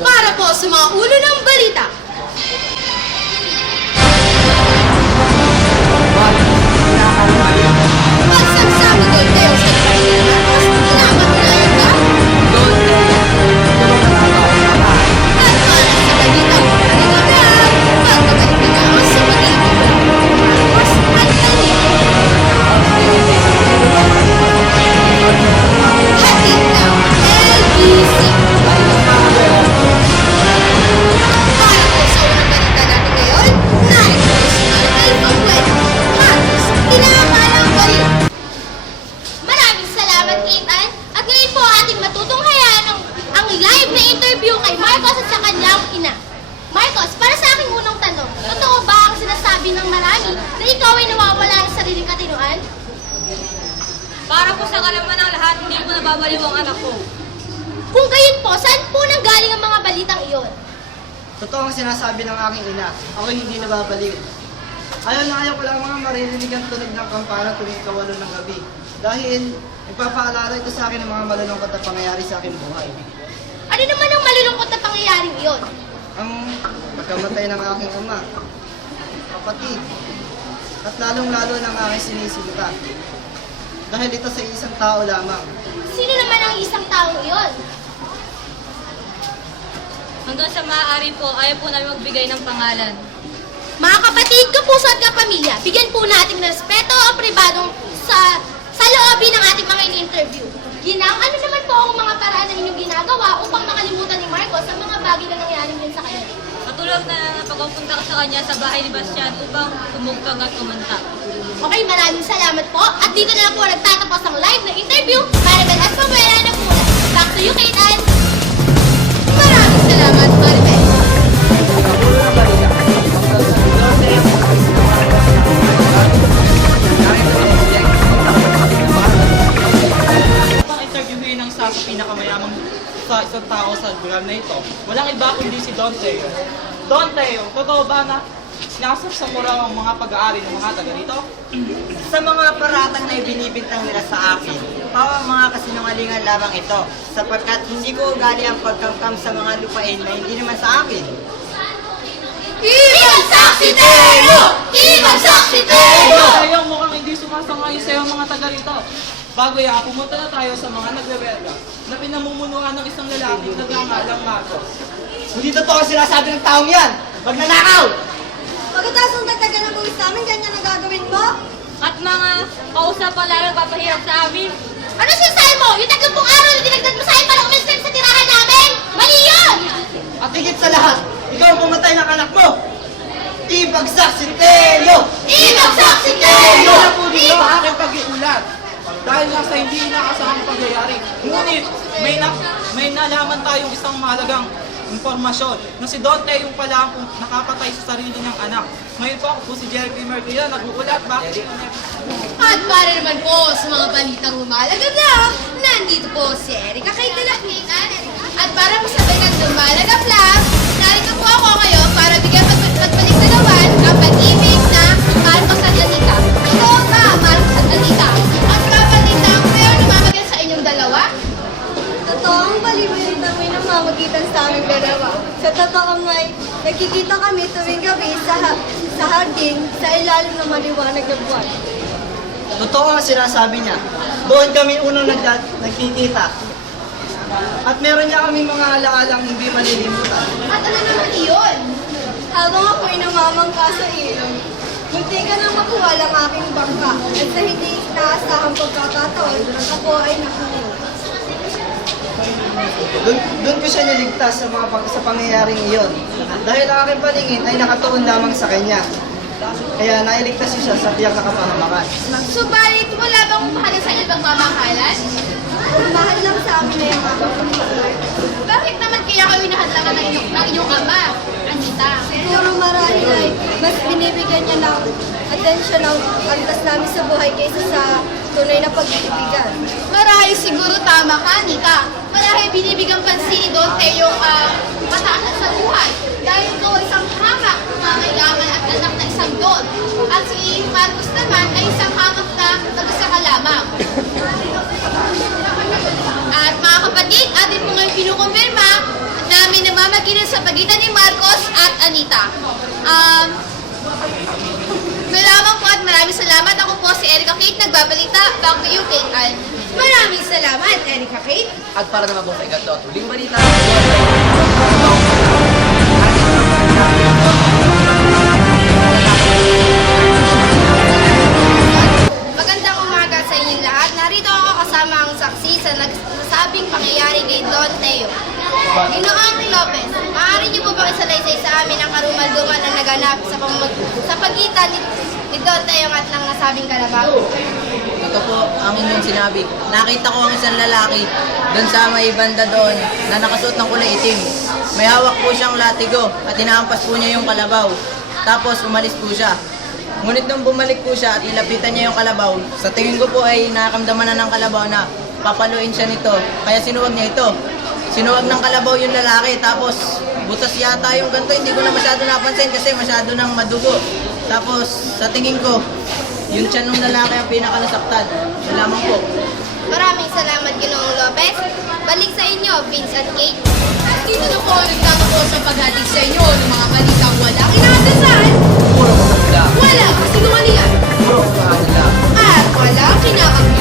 para po sa mga ulo ng balita. Kay Marcos at sa kanyang ina. Marcos, para sa aking unang tanong, totoo ba ang sinasabi ng marami na ikaw ay nawawala ng sariling katinuan? Para po sa kalaman ng lahat, hindi ko nababaliw ang anak ko. Kung gayon po, saan po nanggaling ang mga balitang iyon? Totoo ang sinasabi ng aking ina. Ako hindi nababaliw. Ayaw na ayaw ko lang mga maririnig ang tunog ng kampana tuwing kawalo ng gabi. Dahil nagpapaalala ito sa akin ng mga malulungkot na pangyayari sa aking buhay. Ano naman ang malulungkot na pangyayaring iyon? Ang pagkamatay ng aking ama, kapatid, at lalong-lalo ng aking sinisinta. Dahil ito sa isang tao lamang. Sino naman ang isang taong iyon? Hanggang sa maaari po, ayaw po namin magbigay ng pangalan. Mga kapatid, kapuso at kapamilya, bigyan po natin ng respeto ang pribadong sa ini-interview. Ginang, ano naman po ang mga paraan na inyong ginagawa upang makalimutan ni Marcos ang mga bagay na nangyari ngayon sa kanya? Matulog na pagpupunta ka sa kanya sa bahay ni Bastian upang tumugtog at kumanta. Okay, maraming salamat po. At dito na lang po nagtatapos ang live na interview. Sa isang tao sa lugar na ito. Walang iba kundi si Don Teo. Don Teo, totoo ba na sinasaksa mo raw ang mga pag-aari ng mga taga rito? Sa mga paratang na ibinibintang nila sa akin, pawa mga kasinungalingan lamang ito, sapagkat hindi ko ugali ang pagkamkam sa mga lupain na hindi naman sa akin. Ibagsak si Teo! Ibagsak si Teo! Teo, mukhang hindi sumasangay sa mga taga rito. Bago yan, pumunta na tayo sa mga nagreberga na pinamumunuan ng isang lalaking nagngangalang Marcos. Hindi totoo ang sinasabi ng taong yan! Magnanakaw! Pagkatapos ng dagdagan ng buwis namin, ganyan ang gagawin mo? At mga kausap pa lang papahirap sa amin. Ano sinasabi mo? Yung tatlong araw na dinagdag mo sa akin para umalis ka sa tirahan namin? Mali yun! At higit sa lahat, ikaw ang pumatay ng anak mo! Ibagsak si Teo! Ibagsak si Hindi Teo! na po dito ang aking pag-iulat. Dahil nga sa hindi inaasahang pangyayari. Ngunit may, na, may nalaman tayong isang mahalagang impormasyon na si Don Teo pala ang nakapatay sa sarili niyang anak. Ngayon po ako po si Jeremy Mercury nag-uulat. Bakit? At para naman po sa mga balitang lumalagab na, nandito po si Erika kay Kalakitan. At para masabay ng lumalagab lang, narito po ako ngayon para bigyan nagkikita kami tuwing gabi sa, ha- sa harding sa ilalim ng maliwanag na buwan. Totoo ang sinasabi niya. Doon kami unang nagda- nagkikita. At meron niya kami mga alaalang hindi malilimutan. At ano naman iyon? Habang ako'y namamangka sa ilong, munti ka nang makuha lang aking bangka at sa hindi naasahang pagkakataon, ako ay nakulong. Doon, doon ko siya niligtas sa mga pag, sa pangyayaring iyon. Dahil ang aking paningin ay nakatuon lamang sa kanya. Kaya nailigtas siya sa tiyak na kapahamakan. Subalit, wala bang mahal sa ibang mamahalan? Mahal lang sa amin na yung pangkalan. Bakit naman kaya kayo nahadlangan ng inyong, ng inyong ama, Anita? Siguro marahil ay mas binibigyan niya ng atensyon ang antas namin sa buhay kaysa sa tunay na pag-ibigan. Marahil siguro tama ka, Anita. Marahil binibigyan pansin ni Dante yung uh, pataasan sa buhay. Dahil ikaw ay isang hamak na kailangan at anak na isang don. At si Marcos naman ay isang hamak na nag-isa lamang. At mga kapatid, atin po ngayon pinukumpirma namin na mamagitan sa pagitan ni balita. Um, Salamat po at maraming salamat. Ako po si Erica Kate, nagbabalita. Back to you, Kate Ann. Maraming salamat, Erica Kate. At para naman po sa ikanto at huling balita, Magandang umaga sa inyong lahat. Narito ako kasama ang saksi sa nagsasabing pangyayari kay Don Teo. Ginoong Lopez, maaari niyo po bang isalaysay sa amin ang karumalduman na naganap sa, pamag- sa pagitan ni, ni Don Teo at ng nasabing kalabaw? ito po ang inyong sinabi. Nakita ko ang isang lalaki doon sa may banda doon na nakasuot ng kulay itim. May hawak po siyang latigo at inaampas po niya yung kalabaw. Tapos umalis po siya. Ngunit nung bumalik po siya at ilapitan niya yung kalabaw, sa tingin ko po ay nakakamdaman na ng kalabaw na papaluin siya nito. Kaya sinuwag niya ito sinuwag ng kalabaw yung lalaki. Tapos, butas yata yung ganito. Hindi ko na masyado napansin kasi masyado nang madugo. Tapos, sa tingin ko, yung tiyan ng lalaki ang pinakanasaktan. Salamat po. Maraming salamat, Ginoong Lopez. Balik sa inyo, Vince at Kate. At dito na po, nagtatapos ang paghatid sa inyo ng mga balitang walang inaasahan. Puro kapatla. Walang kasinungalingan. Puro kapatla. At walang kinakakita.